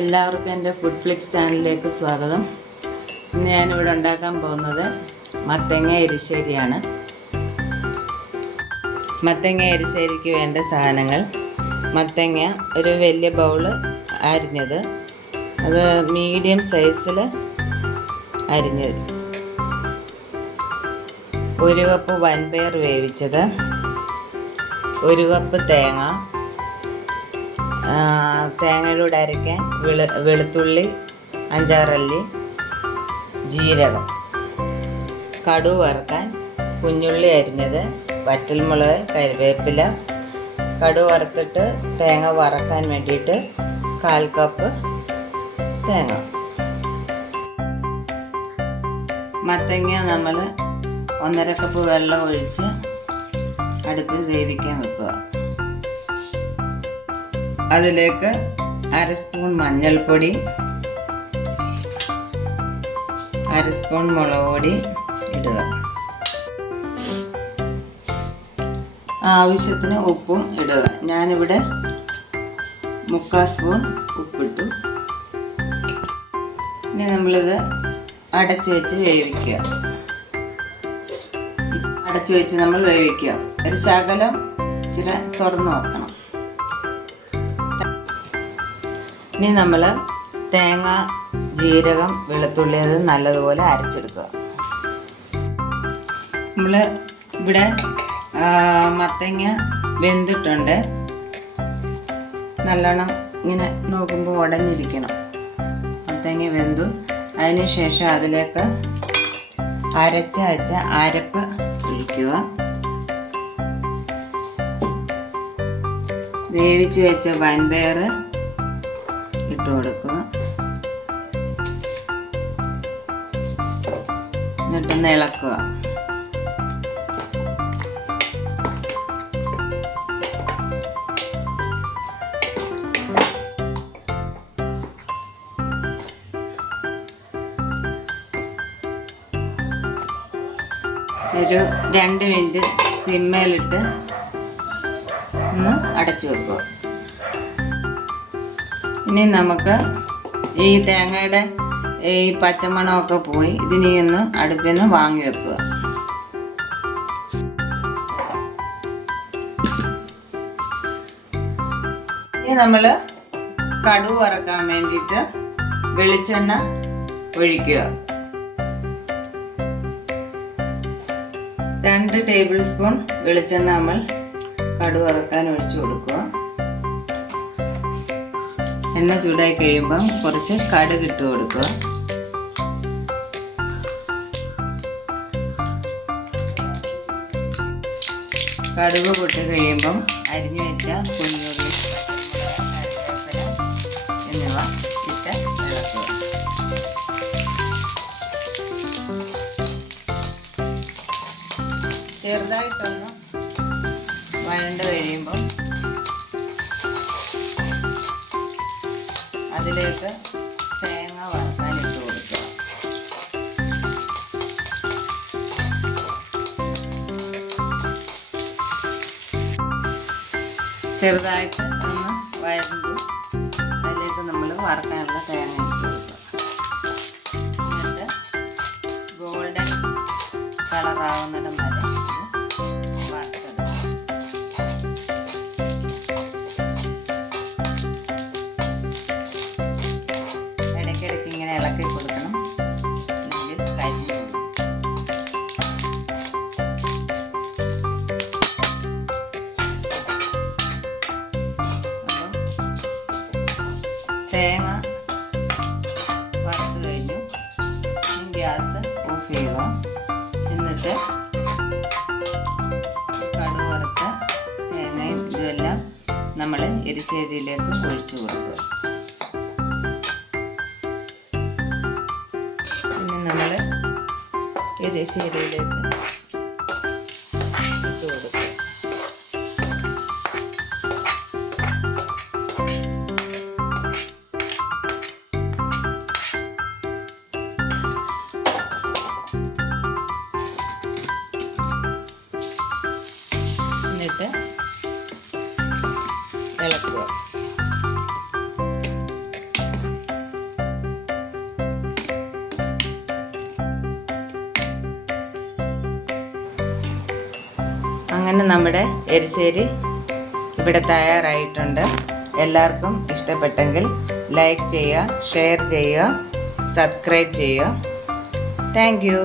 എല്ലാവർക്കും എൻ്റെ food Flix ചാനലിലേക്ക് സ്വാഗതം. ഇന്ന് ഞാനിവിടെ ഉണ്ടാക്കാൻ പോകുന്നത് മത്തങ്ങ എരിശ്ശേരിയാണ്. മത്തങ്ങ എരിശ്ശേരിക്ക് വേണ്ട സാധനങ്ങൾ: മത്തങ്ങ ഒരു വലിയ ബൗള് അരിഞ്ഞത്, അത് മീഡിയം സൈസിൽ അരിഞ്ഞത്, 1 കപ്പ് വൻപയർ വേവിച്ചത്, 1 കപ്പ് തേങ്ങ, തേങ്ങയിലൂടെ അരയ്ക്കാൻ വെളുത്തുള്ളി 5-6 അല്ലി, ജീരകം, കടുക് വറുക്കാൻ കുഞ്ഞുള്ളി അരിഞ്ഞത്, വറ്റൽമുളക്, കറിവേപ്പില. കടുക് വറുത്തിട്ട് തേങ്ങ വറക്കാൻ വേണ്ടിയിട്ട് 1/4 കപ്പ് തേങ്ങ. മത്തങ്ങ നമ്മൾ 1.5 കപ്പ് വെള്ളം ഒഴിച്ച് അടുപ്പിൽ വേവിക്കാൻ വെക്കുക. അതിലേക്ക് 1/2 സ്പൂൺ മഞ്ഞൾപ്പൊടി, 1/2 സ്പൂൺ മുളക് പൊടി ഇടുക. ആവശ്യത്തിന് ഉപ്പും ഇടുക. ഞാനിവിടെ 3/4 സ്പൂൺ ഉപ്പിട്ടു. ഇനി നമ്മളിത് അടച്ചു വെച്ച് വേവിക്കുക. അടച്ചു വെച്ച് നമ്മൾ വേവിക്കുക. ഒരു ശകലം ഇച്ചിരി തുറന്ന് വെക്കണം. ഇനി നമ്മൾ തേങ്ങ, ജീരകം, വെളുത്തുള്ളി അത് നല്ലതുപോലെ അരച്ചെടുക്കുക. നമ്മൾ ഇവിടെ മത്തങ്ങ വെന്തിട്ടുണ്ട്. നല്ലോണം ഇങ്ങനെ നോക്കുമ്പോൾ ഉടഞ്ഞിരിക്കണം. മത്തങ്ങ വെന്തു. അതിനുശേഷം അതിലേക്ക് അരച്ച് വെച്ച അരപ്പ് ഒഴിക്കുക. വേവിച്ച് വെച്ച വൻപയർ ഇട്ട് കൊടുക്കുക. എന്നിട്ടൊന്ന് ഇളക്കുക. ഒരു 2 മിനിറ്റ് സിമ്മയിലിട്ട് ഒന്ന് അടച്ചു വെക്കുക. ഇനി നമുക്ക് ഈ തേങ്ങയുടെ ഈ പച്ചമണമൊക്കെ പോയി ഇതിനെ ഒന്ന് അടുപ്പിൽ നിന്ന് വാങ്ങി വെക്കുക. ഇനി നമ്മൾ കടുക് വറക്കാൻ വേണ്ടിയിട്ട് വെളിച്ചെണ്ണ ഒഴിക്കുക. 2 ടേബിൾ സ്പൂൺ വെളിച്ചെണ്ണ നമ്മൾ കടുക് വറക്കാൻ ഒഴിച്ചു കൊടുക്കുക. എണ്ണ ചൂടായി കഴിയുമ്പം കുറച്ച് കടുക് ഇട്ട് കൊടുക്കുക. കടുക് പൊട്ടി കഴിയുമ്പം അരിഞ്ഞു വെച്ച കുഞ്ഞുള്ളി, കറിവേപ്പില എന്നിവ ഇട്ട് ഇളക്കുക. ചെറുതായിട്ടൊന്ന് വഴണ്ട് കഴിയുമ്പം അതിലേക്ക് തേങ്ങ വറുക്കാൻ ഇട്ട് കൊടുക്കുക. ചെറുതായിട്ട് ഒന്ന് വഴണ്ട് അതിലേക്ക് നമ്മൾ വറുക്കാനുള്ള തേങ്ങ ഇട്ട് കൊടുക്കുക. എന്നിട്ട് ഗോൾഡൻ കളറാവുന്നിടം വരെ വറുത്തെടുക്കുക. ഇടയ്ക്കിടയ്ക്ക് ഇങ്ങനെ ഇളക്കി കൊടുക്കണം, അല്ലെങ്കിൽ കരിഞ്ഞു പോകും. അപ്പം തേങ്ങ വറുത്ത് കഴിഞ്ഞു. ഗ്യാസ് ഓഫ് ചെയ്യുക. എന്നിട്ട് കടുക് വറുത്ത തേങ്ങയും ഇതെല്ലാം നമ്മൾ എരിശ്ശേരിയിലേക്ക് ഒഴിച്ചു കൊടുക്കുക. പിന്നെ നമ്മൾ എരിശ്ശേരിയിലേക്ക് ഇട്ട് കൊടുക്കുക. എന്നിട്ട് ഇളക്കുക. അങ്ങനെ നമ്മുടെ എരിശ്ശേരി ഇവിടെ തയ്യാറായിട്ടുണ്ട്. എല്ലാവർക്കും ഇഷ്ടപ്പെട്ടെങ്കിൽ ലൈക്ക് ചെയ്യുക, ഷെയർ ചെയ്യുക, സബ്സ്ക്രൈബ് ചെയ്യുക. Thank you.